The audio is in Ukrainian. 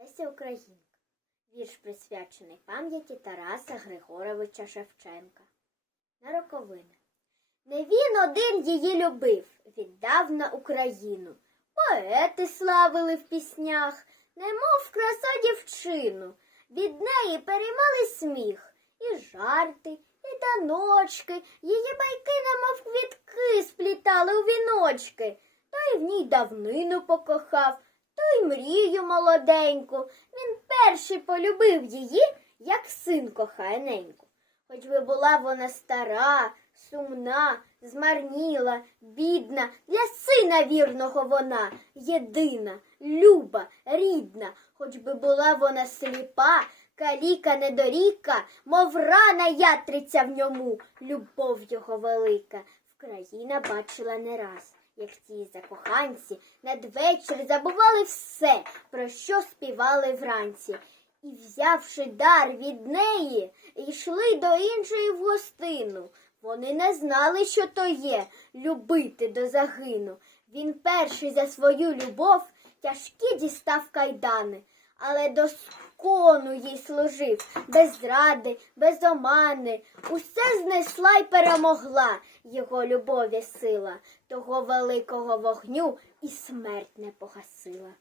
Леся Українка. Вірш присвячений пам'яті Тараса Григоровича Шевченка. На роковини. Не він один її любив, віддав на Україну. Поети славили в піснях, немов краса дівчину. Від неї переймали сміх, і жарти, і таночки, її байки, немов квітки, сплітали у віночки. Той в ній давнину покохав, той мрію молоденьку. Він перший полюбив її, як син кохає неньку. Хоч би була вона стара, сумна, змарніла, бідна, для сина вірного вона, єдина, люба, рідна, хоч би була вона сліпа, каліка недоріка, мов рана ятриця в ньому, любов його велика. Вкраїна бачила не раз, як ті закоханці надвечір забували все, про що співали вранці. І, взявши дар від неї, йшли до іншої в гостину. Вони не знали, що то є любити до загину. Він перший за свою любов тяжкі дістав кайдани, але доскону їй служив, без зради, без омани. Усе знесла й перемогла його любові сила, того великого вогню і смерть не погасила.